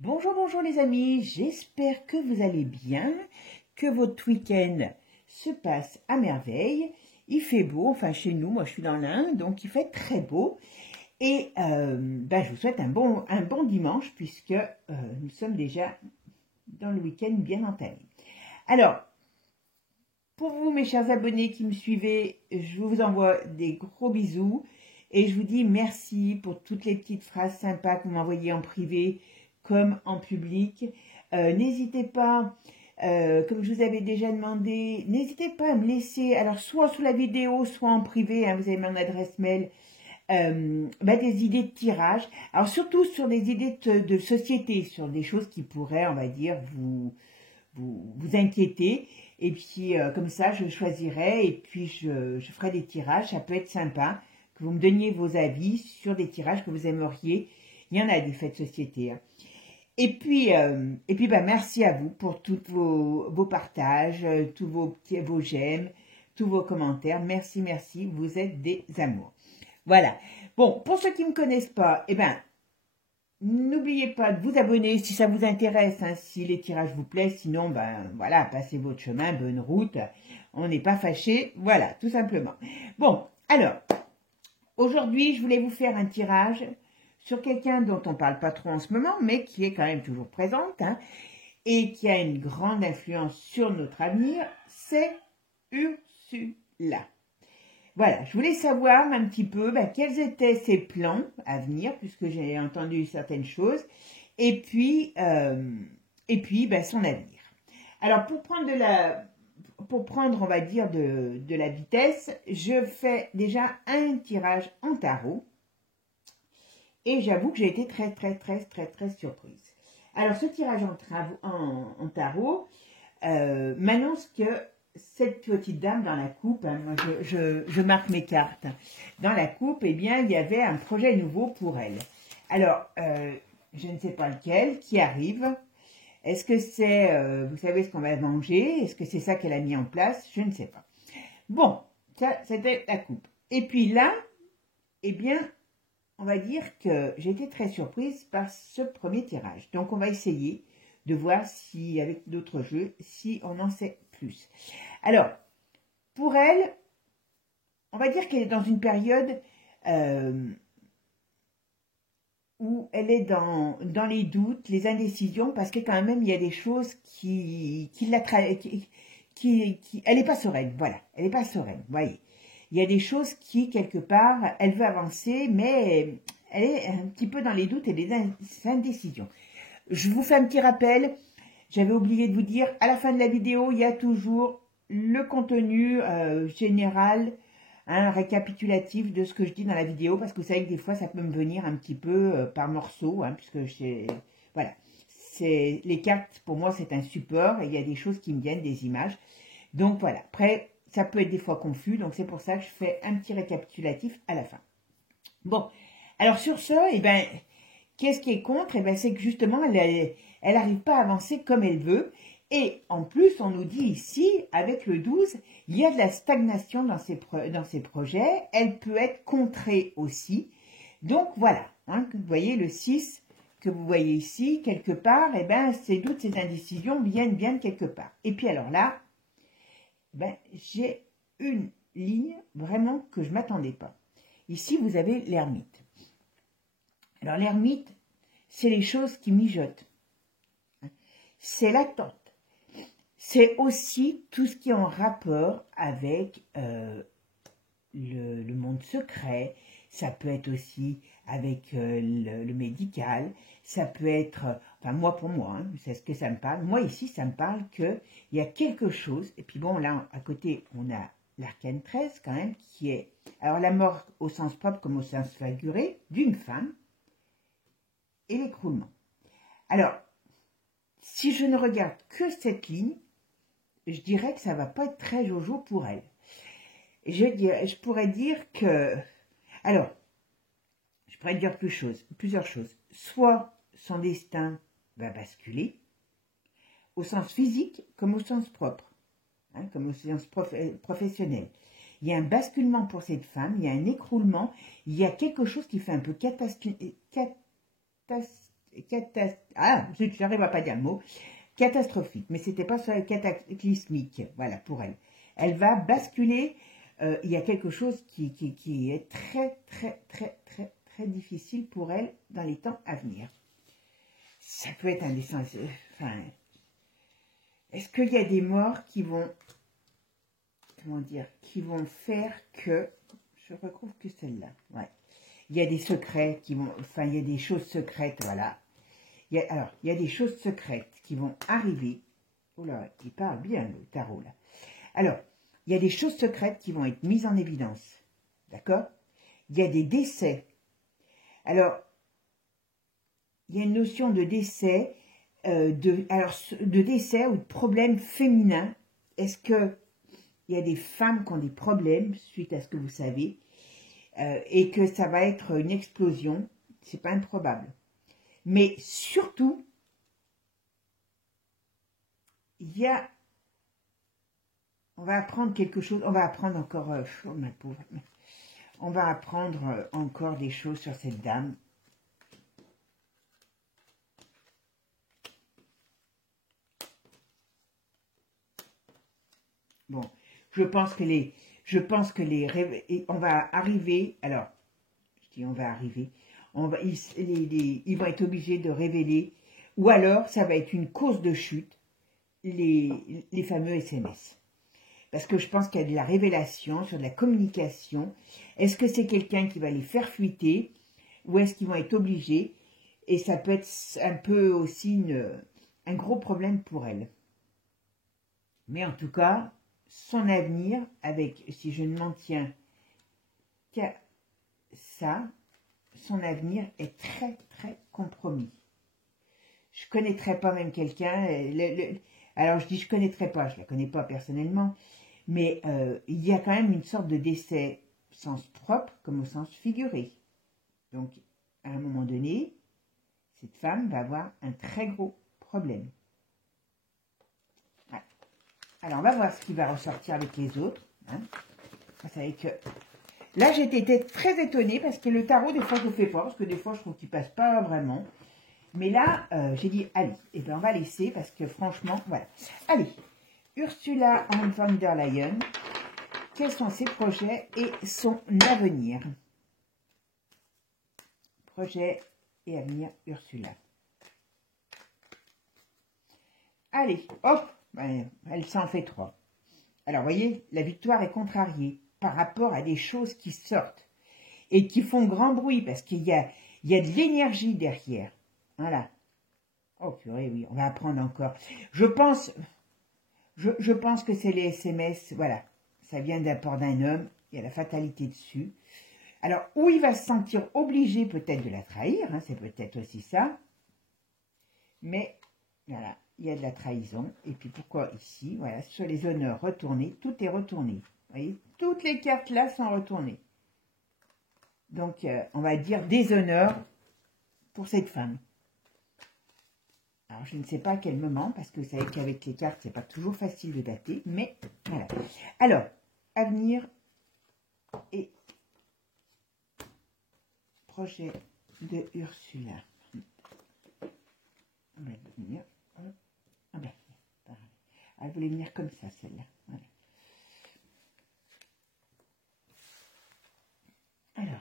Bonjour, bonjour les amis, j'espère que vous allez bien, que votre week-end se passe à merveille. Il fait beau, enfin chez nous, moi je suis dans l'Inde, donc il fait très beau. Et je vous souhaite un bon dimanche puisque nous sommes déjà dans le week-end bien entamé. Alors, pour vous mes chers abonnés qui me suivez, je vous envoie des gros bisous et je vous dis merci pour toutes les petites phrases sympas que vous m'envoyez en privé comme en public. N'hésitez pas, comme je vous avais déjà demandé, n'hésitez pas à me laisser, alors soit sous la vidéo, soit en privé, vous avez mon adresse mail, des idées de tirage. Alors surtout sur des idées de société, sur des choses qui pourraient, on va dire, vous inquiéter. Et puis comme ça, je choisirai et puis je ferai des tirages. Ça peut être sympa que vous me donniez vos avis sur des tirages que vous aimeriez. Il y en a des faits de société. Et puis merci à vous pour tous vos partages, tous vos j'aime, tous vos commentaires. Merci, merci, vous êtes des amours. Voilà. Bon, pour ceux qui ne me connaissent pas, n'oubliez pas de vous abonner si ça vous intéresse, si les tirages vous plaisent. Sinon, voilà, passez votre chemin, bonne route. On n'est pas fâchés. Voilà, tout simplement. Bon, alors, aujourd'hui, je voulais vous faire un tirage sur quelqu'un dont on ne parle pas trop en ce moment, mais qui est quand même toujours présente, et qui a une grande influence sur notre avenir, c'est Ursula. Voilà, je voulais savoir un petit peu quels étaient ses plans à venir, puisque j'ai entendu certaines choses, et puis son avenir. Alors, pour prendre, on va dire, de la vitesse, je fais déjà un tirage en tarot, et j'avoue que j'ai été très surprise. Alors, ce tirage en tarot m'annonce que cette petite dame dans la coupe, moi je marque mes cartes, dans la coupe, il y avait un projet nouveau pour elle. Alors, je ne sais pas lequel, qui arrive. Est-ce que c'est, vous savez ce qu'on va manger? Est-ce que c'est ça qu'elle a mis en place? Je ne sais pas. Bon, ça, c'était la coupe. Et puis là, on va dire que j'ai été très surprise par ce premier tirage. Donc, on va essayer de voir si, avec d'autres jeux, si on en sait plus. Alors, pour elle, on va dire qu'elle est dans une période où elle est dans les doutes, les indécisions, parce que quand même, il y a des choses qui elle n'est pas sereine, voilà, elle n'est pas sereine, voyez. Il y a des choses qui, quelque part, elle veut avancer, mais elle est un petit peu dans les doutes et les indécisions. Je vous fais un petit rappel, j'avais oublié de vous dire, à la fin de la vidéo, il y a toujours le contenu général, récapitulatif de ce que je dis dans la vidéo, parce que vous savez que des fois, ça peut me venir un petit peu par morceaux, puisque voilà. Les cartes, pour moi, c'est un support, et il y a des choses qui me viennent, des images. Donc voilà, après, ça peut être des fois confus, donc c'est pour ça que je fais un petit récapitulatif à la fin. Bon, alors sur ce, qu'est-ce qui est contre? C'est que justement, elle n'arrive pas à avancer comme elle veut. Et en plus, on nous dit ici, avec le 12, il y a de la stagnation dans ses projets. Elle peut être contrée aussi. Donc voilà, vous voyez le 6 que vous voyez ici, quelque part, ces doutes, ces indécisions viennent bien de quelque part. Et puis alors là, j'ai une ligne vraiment que je ne m'attendais pas. Ici, vous avez l'ermite. Alors l'ermite, c'est les choses qui mijotent. C'est l'attente. C'est aussi tout ce qui est en rapport avec le monde secret. Ça peut être aussi avec le médical. Ça peut être, moi pour moi, c'est ce que ça me parle. Moi ici, ça me parle qu'il y a quelque chose. Et puis bon, là, à côté, on a l'arcane 13 quand même, qui est, alors la mort au sens propre comme au sens figuré, d'une femme, et l'écroulement. Alors, si je ne regarde que cette ligne, je dirais que ça ne va pas être très jojo pour elle. Je pourrais dire que... Alors, je pourrais dire plusieurs choses. Soit son destin va basculer, au sens physique comme au sens propre, comme au sens professionnel. Il y a un basculement pour cette femme, il y a un écroulement, il y a quelque chose qui fait un peu Ah, j'arrive à pas dire le mot. Catastrophique, mais c'était pas cataclysmique, voilà, pour elle. Elle va basculer, il y a quelque chose qui est très, très, très, très, très difficile pour elle dans les temps à venir. Ça peut être un dessin, enfin, est-ce qu'il y a des morts qui vont, comment dire, qui vont faire que, je retrouve que celle-là, ouais. Il y a des secrets qui vont, enfin, il y a des choses secrètes, voilà. Alors, il y a des choses secrètes qui vont arriver. Oh là, il parle bien, le tarot, là. Alors, il y a des choses secrètes qui vont être mises en évidence. D'accord? Il y a des décès. Alors, il y a une notion de décès, de décès ou de problèmes féminins. Est-ce que il y a des femmes qui ont des problèmes suite à ce que vous savez et que ça va être une explosion? C'est pas improbable. Mais surtout, il y a, on va apprendre quelque chose, on va apprendre encore, oh, ma pauvre, on va apprendre encore des choses sur cette dame. Bon, je pense que on va arriver, alors, je dis on va arriver, ils vont être obligés de révéler, ou alors ça va être une cause de chute, les fameux SMS. Parce que je pense qu'il y a de la révélation sur de la communication. Est-ce que c'est quelqu'un qui va les faire fuiter ou est-ce qu'ils vont être obligés? Et ça peut être un peu aussi un gros problème pour elle. Mais en tout cas, son avenir, si je ne m'en tiens qu'à ça, son avenir est très très compromis. Je ne connaîtrais pas même quelqu'un, alors je dis je ne connaîtrais pas, je ne la connais pas personnellement, mais il y a quand même une sorte de décès au sens propre comme au sens figuré. Donc, à un moment donné, cette femme va avoir un très gros problème. Ouais. Alors, on va voir ce qui va ressortir avec les autres. Hein. Vous savez que... Là, j'étais très étonnée parce que le tarot, des fois, je ne le fais pas, parce que des fois, je trouve qu'il ne passe pas vraiment. Mais là, j'ai dit, allez, et bien on va laisser parce que franchement, voilà. Allez, Ursula von der Leyen, quels sont ses projets et son avenir? Projet et avenir Ursula. Allez, hop, ben, elle s'en fait 3. Alors, vous voyez, la victoire est contrariée par rapport à des choses qui sortent et qui font grand bruit parce qu'il y a de l'énergie derrière. Voilà. Oh purée, oui, on va apprendre encore. Je pense que c'est les SMS, voilà. Ça vient d'un port d'un homme, il y a la fatalité dessus. Alors, où il va se sentir obligé peut-être de la trahir, hein, c'est peut-être aussi ça. Mais, voilà, il y a de la trahison. Et puis pourquoi ici, voilà, sur les honneurs retournés, tout est retourné. Vous voyez, toutes les cartes là sont retournées. Donc, on va dire déshonneur pour cette femme. Alors, je ne sais pas à quel moment, parce que vous savez qu'avec les cartes, c'est pas toujours facile de dater, mais voilà. Alors, avenir et projet de Ursula. On va venir. Ah ben, elle voulait venir comme ça, celle-là. Voilà. Alors.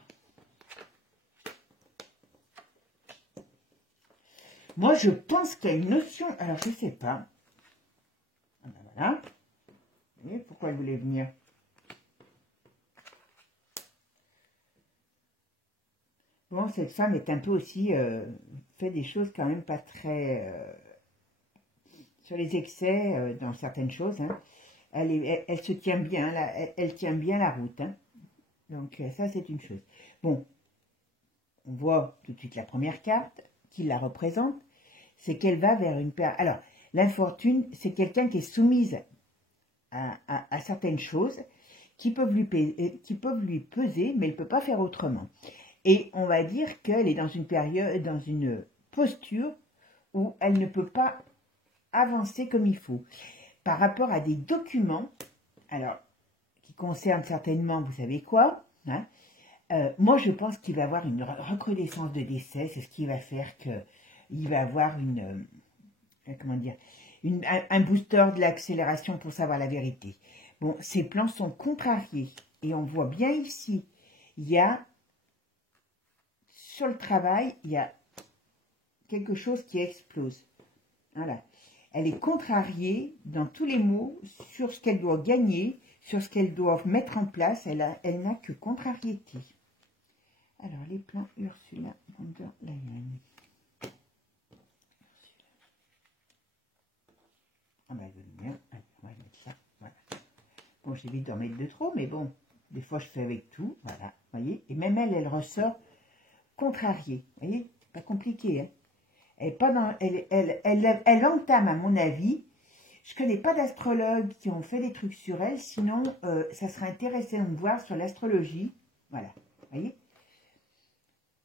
Moi, je pense qu'il y a une notion... Alors, je ne sais pas. Ah ben voilà. Vous voyez pourquoi elle voulait venir? Bon, cette femme est un peu aussi... fait des choses quand même pas très... sur les excès dans certaines choses. Hein. Elle se tient bien, là, elle tient bien la route. Hein. Donc, ça, c'est une chose. Bon, on voit tout de suite la première carte qui la représente. C'est qu'elle va vers une paire. Alors, l'infortune, c'est quelqu'un qui est soumise à certaines choses qui peuvent lui peser, mais elle ne peut pas faire autrement. Et on va dire qu'elle est dans une période, dans une posture où elle ne peut pas avancer comme il faut. Par rapport à des documents, alors, qui concernent certainement, vous savez quoi, hein, moi je pense qu'il va y avoir une recrudescence de décès, c'est ce qui va faire que il va avoir comment dire, un booster de l'accélération pour savoir la vérité. Bon, ces plans sont contrariés. Et on voit bien ici, il y a, sur le travail, il y a quelque chose qui explose. Voilà. Elle est contrariée dans tous les mots sur ce qu'elle doit gagner, sur ce qu'elle doit mettre en place. Elle n'a que contrariété. Alors, les plans Ursula von der Leyen. Ah ben, elle veut bien. Allez, on va mettre ça. Voilà. Bon, j'évite d'en mettre de trop, mais bon, des fois, je fais avec tout. Voilà, vous voyez. Et même elle ressort contrariée. Vous voyez, c'est pas compliqué, hein. Elle, est pas dans, elle entame, à mon avis. Je ne connais pas d'astrologues qui ont fait des trucs sur elle, sinon, ça serait intéressant de voir sur l'astrologie. Voilà, vous voyez.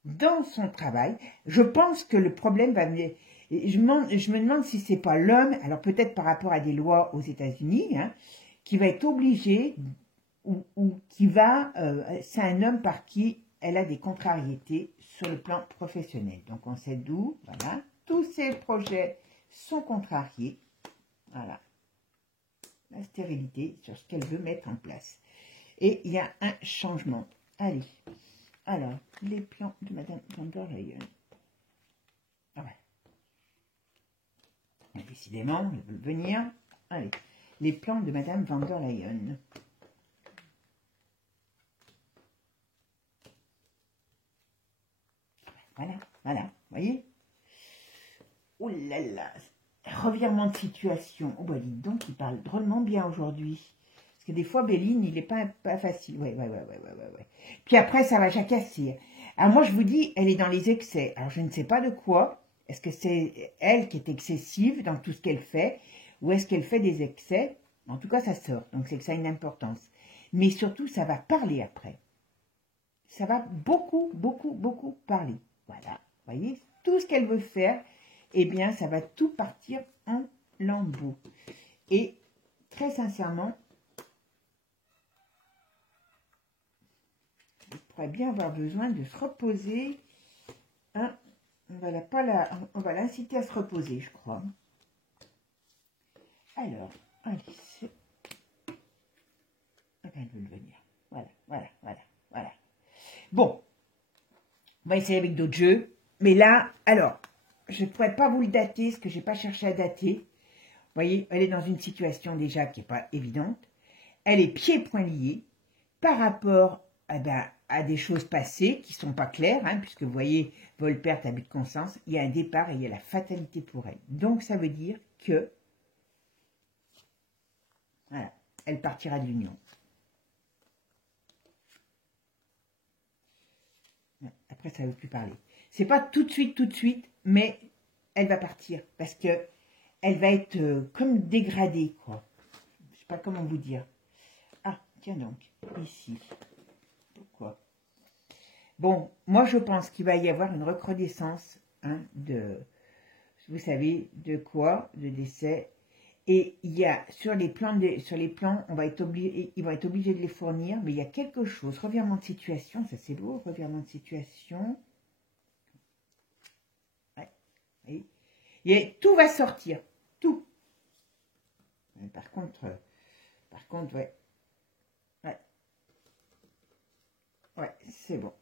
Dans son travail, je pense que le problème va venir. Je me demande si c'est pas l'homme, alors peut-être par rapport à des lois aux États-Unis, hein, qui va être obligé, ou qui va, c'est un homme par qui elle a des contrariétés sur le plan professionnel. Donc on sait d'où, voilà, tous ces projets sont contrariés, voilà, la stérilité sur ce qu'elle veut mettre en place. Et il y a un changement. Allez, alors, les plans de Madame von der Leyen. Ah ouais. Décidément, ils veulent venir. Allez, les plans de Madame von der Leyen. Voilà, voilà, vous voyez. Oh là là, revirement de situation. Oh bah dites donc, il parle drôlement bien aujourd'hui. Parce que des fois, Béline, il n'est pas facile. Ouais. Puis après, ça va jacasser. Alors moi, je vous dis, elle est dans les excès. Alors je ne sais pas de quoi. Est-ce que c'est elle qui est excessive dans tout ce qu'elle fait? Ou est-ce qu'elle fait des excès? En tout cas, ça sort. Donc c'est que ça a une importance. Mais surtout, ça va parler après. Ça va beaucoup parler. Voilà. Vous voyez, tout ce qu'elle veut faire, eh bien, ça va tout partir en lambeaux. Et très sincèrement, elle pourrait bien avoir besoin de se reposer. Hein, on va l'inciter à se reposer, je crois. Alors, allez, c'est... Ah ben, elle veut le venir. Voilà. Bon, on va essayer avec d'autres jeux. Mais là, alors, je ne pourrais pas vous le dater, parce que je n'ai pas cherché à dater. Vous voyez, elle est dans une situation déjà qui n'est pas évidente. Elle est pieds-poings liés par rapport à des choses passées qui ne sont pas claires, hein, puisque vous voyez, vol, perte, abus de conscience, il y a un départ et il y a la fatalité pour elle. Donc, ça veut dire que, voilà, elle partira de l'union. Après, ça ne veut plus parler. C'est pas tout de suite, mais elle va partir, parce que elle va être comme dégradée, quoi. Je sais pas comment vous dire. Ah, tiens donc, ici. Pourquoi? Bon, moi je pense qu'il va y avoir une recrudescence, hein, vous savez, de quoi? De décès. Et il y a, sur les plans, on va être obligé, ils vont être obligés de les fournir, mais il y a quelque chose, revirement de situation, ça c'est beau, revirement de situation. Ouais, et tout va sortir, tout. Par contre, ouais. Ouais, c'est bon.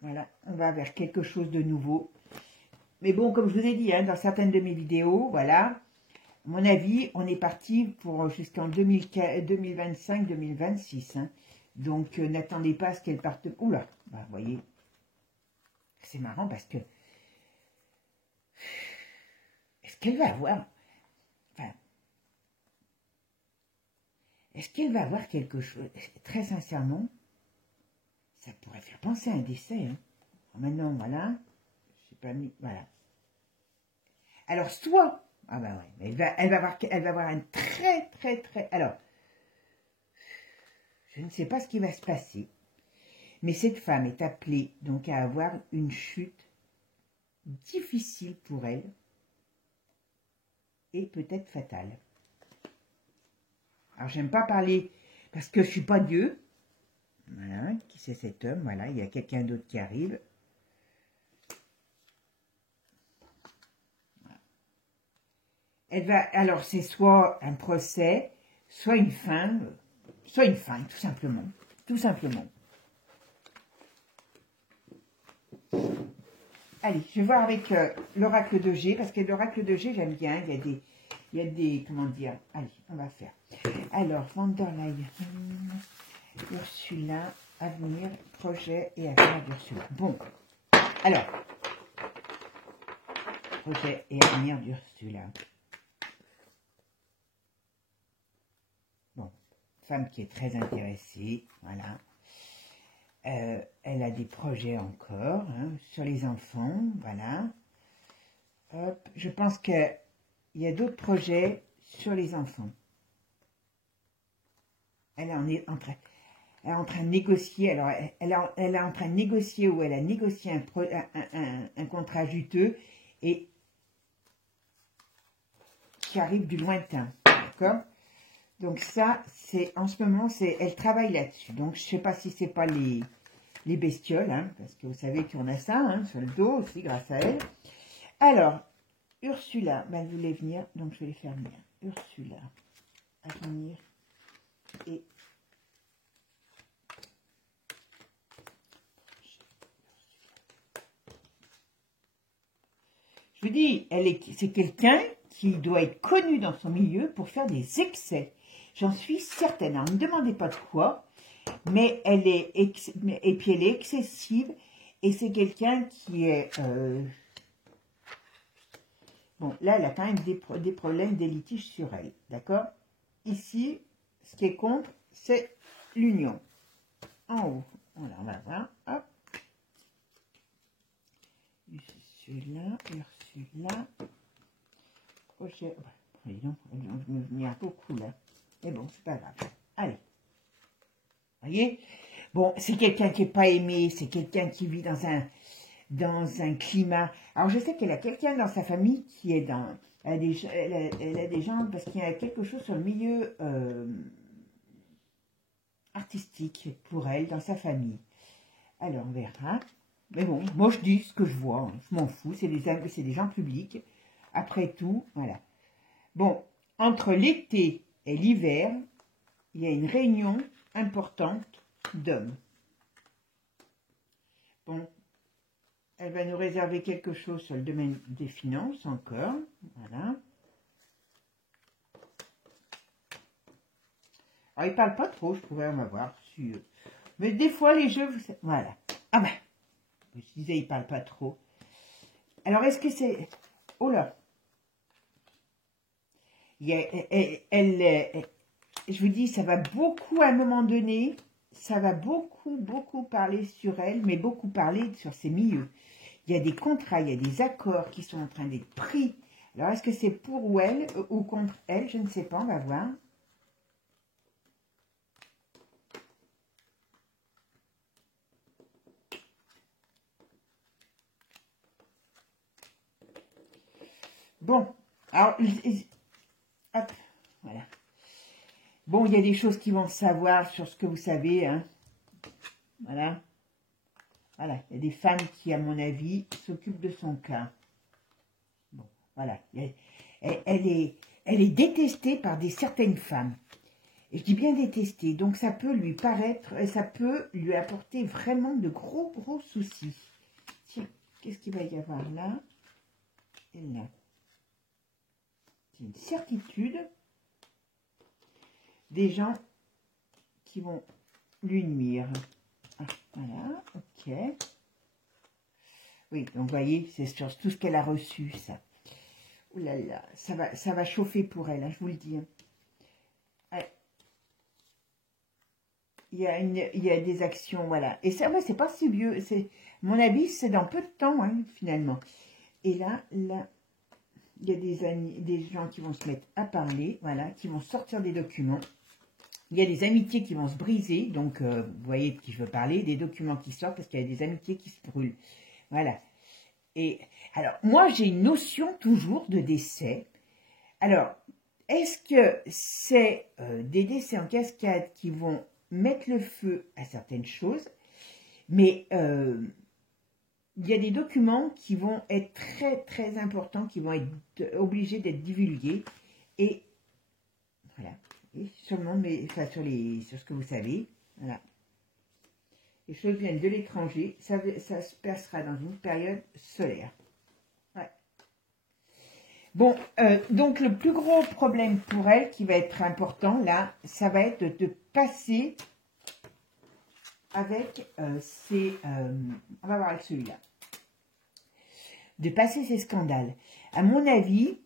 Voilà, on va vers quelque chose de nouveau. Mais bon, comme je vous ai dit, hein, dans certaines de mes vidéos, voilà, à mon avis, on est parti pour jusqu'en 2025-2026. Hein. Donc, n'attendez pas à ce qu'elle parte... Oula, bah, vous voyez, c'est marrant parce que... Est-ce qu'elle va avoir... Enfin, est-ce qu'elle va avoir quelque chose... Très sincèrement, ça pourrait faire penser à un décès. Hein. Maintenant, voilà, j'ai pas mis... Voilà. Alors, soit... Ah bah ouais, mais elle va avoir un très... Alors, je ne sais pas ce qui va se passer, mais cette femme est appelée donc à avoir une chute difficile pour elle et peut-être fatale. Alors, j'aime pas parler parce que je suis pas Dieu. Voilà, qui c'est cet homme? Voilà, il y a quelqu'un d'autre qui arrive. Elle va, alors c'est soit un procès, soit une fin, tout simplement. Tout simplement. Allez, je vais voir avec l'oracle de G, parce que l'oracle de G, j'aime bien. Il y a des, comment dire, allez, on va faire. Alors, Vanderleyen, Ursula, avenir, projet et avenir d'Ursula. Bon, alors, projet et avenir d'Ursula. Bon, femme qui est très intéressée, voilà. Elle a des projets encore, hein, sur les enfants, voilà. Hop, je pense qu'il y a d'autres projets sur les enfants. Elle est en train de négocier, alors elle est en train de négocier ou elle a négocié un contrat juteux et qui arrive du lointain, d'accord? Donc ça, c'est en ce moment, elle travaille là-dessus. Donc je ne sais pas si c'est pas les bestioles, hein, parce que vous savez qu'on a ça, hein, sur le dos aussi, grâce à elle. Alors, Ursula, ben, elle voulait venir, donc je vais les faire venir. Ursula, à venir, et je vous dis, c'est quelqu'un qui doit être connu dans son milieu pour faire des excès. J'en suis certaine. Alors, ne me demandez pas de quoi, mais elle est et puis elle est excessive et c'est quelqu'un qui est bon. Là, elle a quand même des problèmes, des litiges sur elle, d'accord. Ici, ce qui est contre, c'est l'union. En haut, voilà, on va voir. Hop. Ursula, projet. Disons, il y a beaucoup là. Mais bon, c'est pas grave. Allez. Voyez? Bon, c'est quelqu'un qui n'est pas aimé, c'est quelqu'un qui vit dans un climat. Alors, je sais qu'elle a quelqu'un dans sa famille qui est dans. Elle a des gens, parce qu'il y a quelque chose sur le milieu artistique pour elle, dans sa famille. Alors, on verra. Mais bon, moi je dis ce que je vois, hein. Je m'en fous, c'est des gens publics. Après tout, voilà. Bon, entre l'été et l'hiver, il y a une réunion importante d'hommes. Bon, elle va nous réserver quelque chose sur le domaine des finances encore, voilà. Alors, il parle pas trop, je pourrais en avoir sûr. Mais des fois, les jeux, voilà. Ah ben, je disais, il parle pas trop. Alors, est-ce que c'est... Oh là, je vous dis, ça va beaucoup à un moment donné, ça va beaucoup parler sur elle, mais beaucoup parler sur ses milieux. Il y a des contrats, il y a des accords qui sont en train d'être pris. Alors, est-ce que c'est pour elle ou contre elle? Je ne sais pas, on va voir. Bon, alors, hop, voilà. Bon, il y a des choses qui vont savoir sur ce que vous savez, hein. Voilà. Voilà, il y a des femmes qui, à mon avis, s'occupent de son cas. Bon, voilà. Elle est détestée par certaines femmes. Et je dis bien détestée. Donc, ça peut lui paraître, ça peut lui apporter vraiment de gros soucis. Tiens, qu'est-ce qu'il va y avoir là et là? C'est une certitude des gens qui vont lui nuire. Ah, voilà, ok. Oui, donc vous voyez, c'est sur tout ce qu'elle a reçu, ça. Ouh là là, ça va chauffer pour elle, hein, je vous le dis. Ouais. Il y a des actions, voilà. Et ça, c'est pas si vieux. Mon avis, c'est dans peu de temps, hein, finalement. Et là, il y a des gens qui vont se mettre à parler, voilà, qui vont sortir des documents. Il y a des amitiés qui vont se briser, donc vous voyez de qui je veux parler, des documents qui sortent parce qu'il y a des amitiés qui se brûlent. Voilà. Et alors, moi, j'ai une notion toujours de décès. Alors, est-ce que c'est des décès en cascade qui vont mettre le feu à certaines choses, mais il y a des documents qui vont être très très importants, qui vont être obligés d'être divulgués. Et voilà. Et sur le monde, mais enfin sur ce que vous savez. Voilà. Les choses viennent de l'étranger. Ça se passera dans une période solaire. Ouais. Bon, donc le plus gros problème pour elle, qui va être important là, ça va être de passer avec on va voir avec celui-là. De passer ces scandales. À mon avis,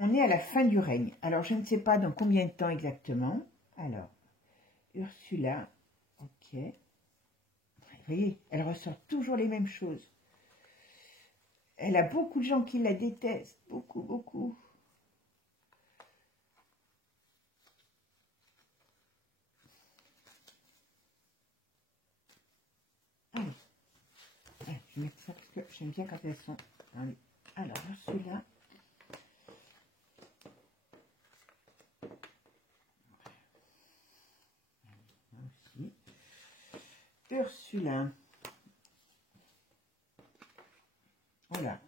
on est à la fin du règne. Alors, je ne sais pas dans combien de temps exactement. Alors, Ursula, ok. Vous voyez, elle ressort toujours les mêmes choses. Elle a beaucoup de gens qui la détestent. Beaucoup, beaucoup. Allez. Allez, je vais mettre ça parce que j'aime bien quand elles sont... Allez. Alors, Ursula... Ursula. Voilà.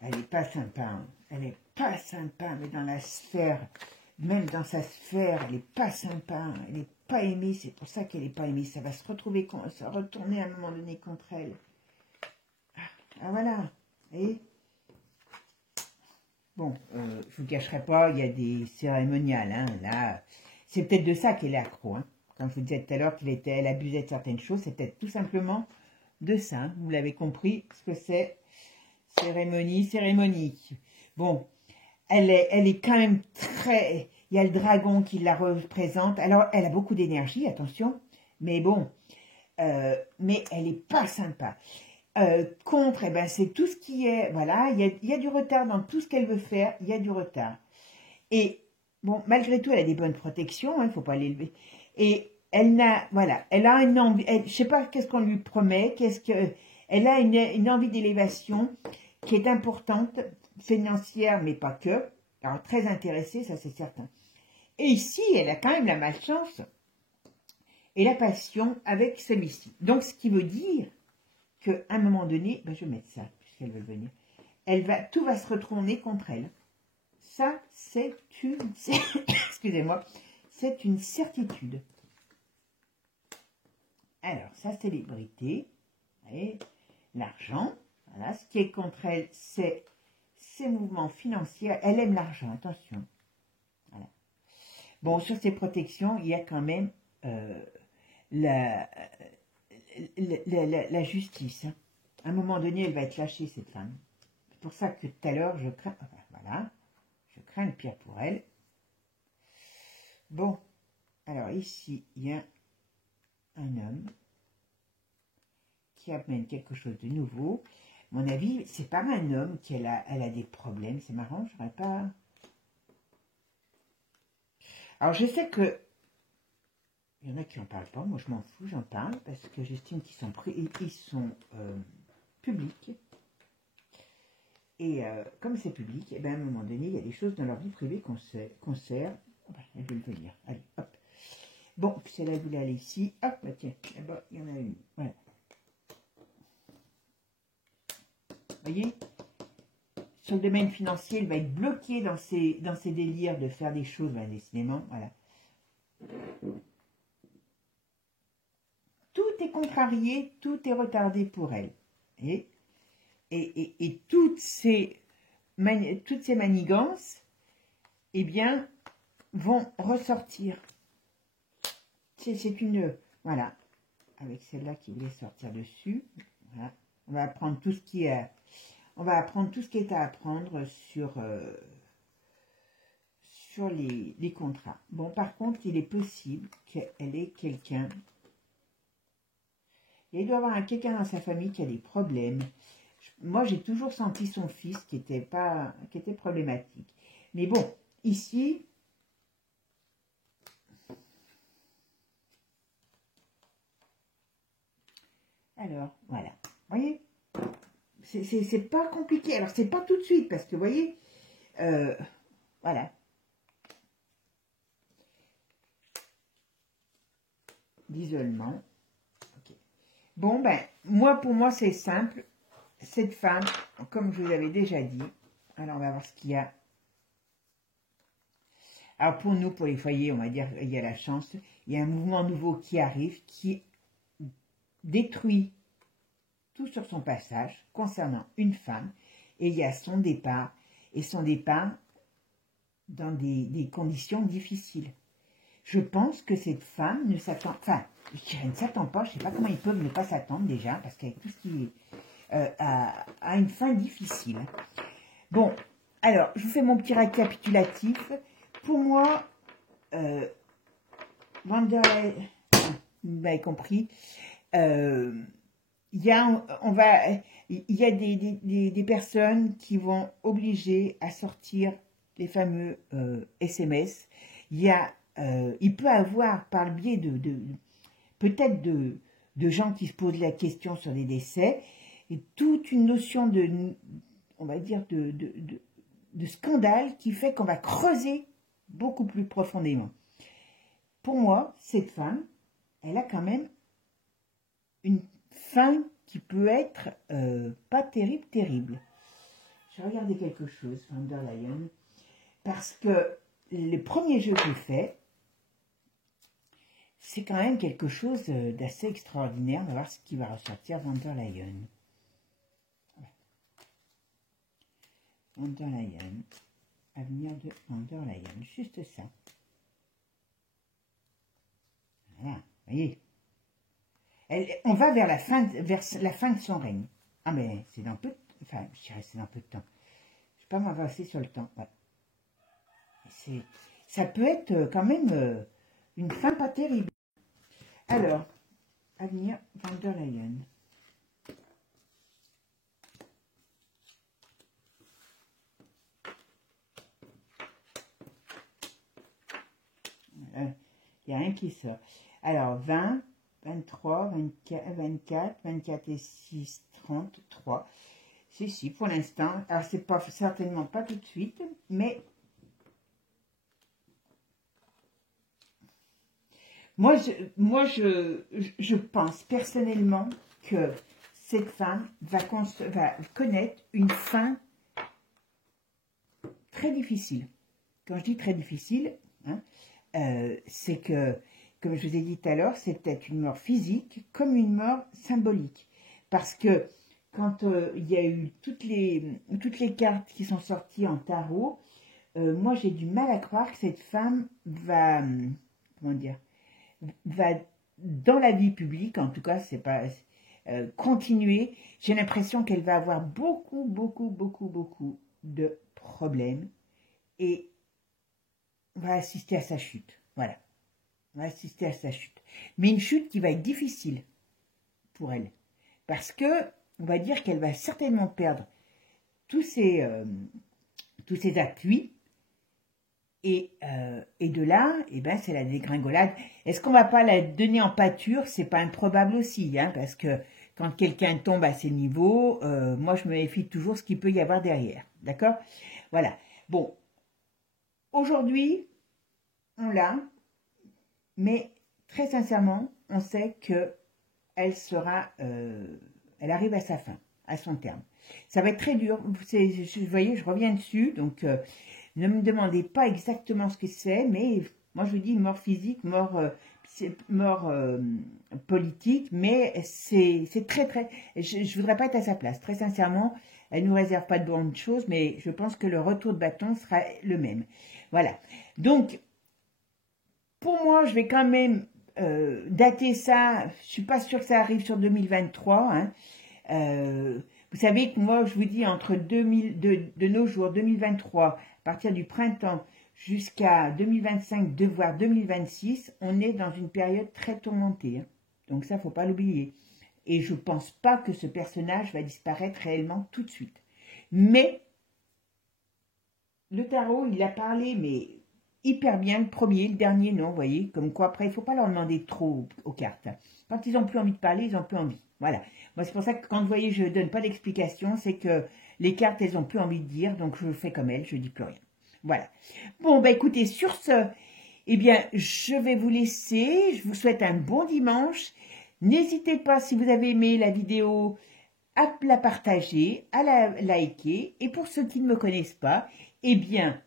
Elle n'est pas sympa. Hein. Elle n'est pas sympa, mais dans la sphère, même dans sa sphère, elle n'est pas sympa. Hein. Elle n'est pas aimée. C'est pour ça qu'elle n'est pas aimée. Ça va se retrouver, ça va retourner à un moment donné contre elle. Ah voilà. Et bon, je ne vous cacherai pas, il y a des cérémoniales. Hein, là, c'est peut-être de ça qu'elle est accro. Hein. Comme je vous disais tout à l'heure qu'elle abusait de certaines choses, c'est peut-être tout simplement de ça. Hein. Vous l'avez compris, ce que c'est. Cérémonie. Bon, elle est quand même très... Il y a le dragon qui la représente. Alors, elle a beaucoup d'énergie, attention. Mais bon, mais elle n'est pas sympa. Contre, eh ben, c'est tout ce qui est... Voilà, il y a du retard dans tout ce qu'elle veut faire. Il y a du retard. Et, bon, malgré tout, elle a des bonnes protections. Il ne faut pas l'élever. Et elle n'a... Voilà, elle a une envie... je ne sais pas qu'est-ce qu'on lui promet. Elle a une envie d'élévation qui est importante, financière, mais pas que. Alors, très intéressée, ça c'est certain. Et ici, elle a quand même la malchance et la passion avec celui-ci. Donc, ce qui veut dire qu'à un moment donné, ben, je vais mettre ça, puisqu'elle veut venir, tout va se retourner contre elle. Ça, c'est une... Excusez-moi, c'est une certitude. Alors, sa célébrité, et l'argent, voilà, ce qui est contre elle, c'est ses mouvements financiers. Elle aime l'argent, attention. Voilà. Bon, sur ses protections, il y a quand même la justice. Hein. À un moment donné, elle va être lâchée, cette femme. C'est pour ça que tout à l'heure, je crains... Voilà, je crains le pire pour elle. Bon, alors ici, il y a un homme qui amène quelque chose de nouveau. À mon avis, c'est pas un homme elle a des problèmes. C'est marrant, je n'aurais pas... Alors, je sais que... Il y en a qui n'en parlent pas. Moi, je m'en fous, j'en parle. Parce que j'estime qu'ils sont, publics. Et comme c'est public, eh ben, à un moment donné, il y a des choses dans leur vie privée qu'on sert. Oh, ben, elle veut venir. Allez, hop. Bon, puis celle-là voulait aller ici. Hop, bah, tiens, là-bas, il y en a une. Voilà. Vous voyez, sur le domaine financier, elle va être bloquée dans ses délires de faire des choses, ben, décidément, voilà. Tout est contrarié, tout est retardé pour elle. Et toutes ces manigances, eh bien, vont ressortir. C'est une... Voilà. Avec celle-là qui voulait sortir dessus. Voilà. On va apprendre tout ce qui est... On va apprendre tout ce qui est à apprendre sur les contrats. Bon, par contre, il est possible qu'elle ait quelqu'un. Il doit y avoir quelqu'un dans sa famille qui a des problèmes. Moi, j'ai toujours senti son fils qui était problématique. Mais bon, ici... Alors, voilà. Vous voyez, c'est pas compliqué. Alors, c'est pas tout de suite, parce que, vous voyez, voilà. D'isolement. Okay. Bon, ben, pour moi, c'est simple. Cette femme, comme je vous l'avais déjà dit, alors on va voir ce qu'il y a. Alors pour nous, pour les foyers, on va dire il y a la chance. Il y a un mouvement nouveau qui arrive, qui détruit tout sur son passage concernant une femme. Et il y a son départ. Et son départ dans des conditions difficiles. Je pense que cette femme ne s'attend... Enfin, je dirais ne s'attend pas. Je ne sais pas comment ils peuvent ne pas s'attendre déjà. Parce qu'avec tout ce qui est... à une fin difficile. Bon, alors, je vous fais mon petit récapitulatif. Pour moi, Wanderlei, vous m'avez compris, il y a des personnes qui vont obliger à sortir les fameux SMS. Il peut avoir, par le biais peut-être de gens qui se posent la question sur les décès, et toute une notion on va dire, de scandale qui fait qu'on va creuser beaucoup plus profondément. Pour moi, cette femme, elle a quand même une fin qui peut être pas terrible. Je vais regarder quelque chose, Wanderlei, parce que le premier jeu que j'ai fait, c'est quand même quelque chose d'assez extraordinaire. On va voir ce qui va ressortir, Wanderlei. Wanderlei, avenir de Wanderlei, juste ça. Voilà, vous voyez. On va vers la fin de son règne. Ah mais c'est dans peu de... Enfin, je dirais c'est dans peu de temps. Je ne vais pas m'avancer sur le temps. Ouais. Ça peut être quand même une fin pas terrible. Alors, avenir Wanderlei. Il n'y a rien qui sort. Alors, 20, 23, 24, 24 et 6, 33. Si, pour l'instant. Alors, c'est pas certainement pas tout de suite, mais moi, je pense personnellement que cette femme va connaître une fin très difficile. Quand je dis très difficile, hein, c'est que, comme je vous ai dit tout à l'heure, c'est peut-être une mort physique comme une mort symbolique. Parce que quand il y a eu toutes les cartes qui sont sorties en tarot, moi j'ai du mal à croire que cette femme va, comment dire, va dans la vie publique, en tout cas c'est pas continuer. J'ai l'impression qu'elle va avoir beaucoup de problèmes et on va assister à sa chute. Voilà. On va assister à sa chute. Mais une chute qui va être difficile pour elle. Parce que, on va dire qu'elle va certainement perdre tous ses appuis. Et de là, eh ben, c'est la dégringolade. Est-ce qu'on va pas la donner en pâture? C'est pas improbable aussi, hein, parce que quand quelqu'un tombe à ces niveaux, moi je me méfie toujours ce qu'il peut y avoir derrière. D'accord? Voilà. Bon. Aujourd'hui, on l'a, mais très sincèrement, on sait que elle arrive à sa fin, à son terme. Ça va être très dur. Vous voyez, je reviens dessus, donc ne me demandez pas exactement ce que c'est, mais moi je vous dis mort physique, mort politique, mais c'est très... Je ne voudrais pas être à sa place, très sincèrement. Elle ne nous réserve pas de bonnes choses, mais je pense que le retour de bâton sera le même. Voilà. Donc, pour moi, je vais quand même dater ça. Je ne suis pas sûre que ça arrive sur 2023. Hein. Vous savez que moi, je vous dis, entre de nos jours, 2023, à partir du printemps jusqu'à 2025, voire 2026, on est dans une période très tourmentée. Hein. Donc ça, il ne faut pas l'oublier. Et je ne pense pas que ce personnage va disparaître réellement tout de suite. Mais, le tarot, il a parlé, mais hyper bien, le premier, le dernier, non, vous voyez, comme quoi, après, il ne faut pas leur demander trop aux cartes. Quand ils n'ont plus envie de parler, ils n'ont plus envie. Voilà. Moi, c'est pour ça que quand vous voyez, je ne donne pas d'explication, c'est que les cartes, elles n'ont plus envie de dire, donc je fais comme elles, je ne dis plus rien. Voilà. Bon, bah écoutez, sur ce, eh bien, je vais vous laisser. Je vous souhaite un bon dimanche. N'hésitez pas, si vous avez aimé la vidéo, à la partager, à la liker. Et pour ceux qui ne me connaissent pas, eh bien,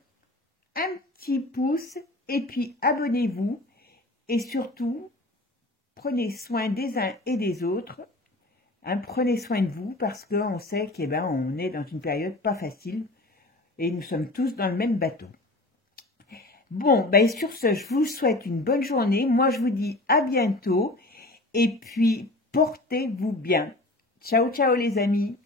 un petit pouce et puis abonnez-vous. Et surtout, prenez soin des uns et des autres. Hein, prenez soin de vous parce qu'on sait qu'on est dans une période pas facile et nous sommes tous dans le même bateau. Bon, sur ce, je vous souhaite une bonne journée. Moi, je vous dis à bientôt et puis portez-vous bien. Ciao, ciao les amis.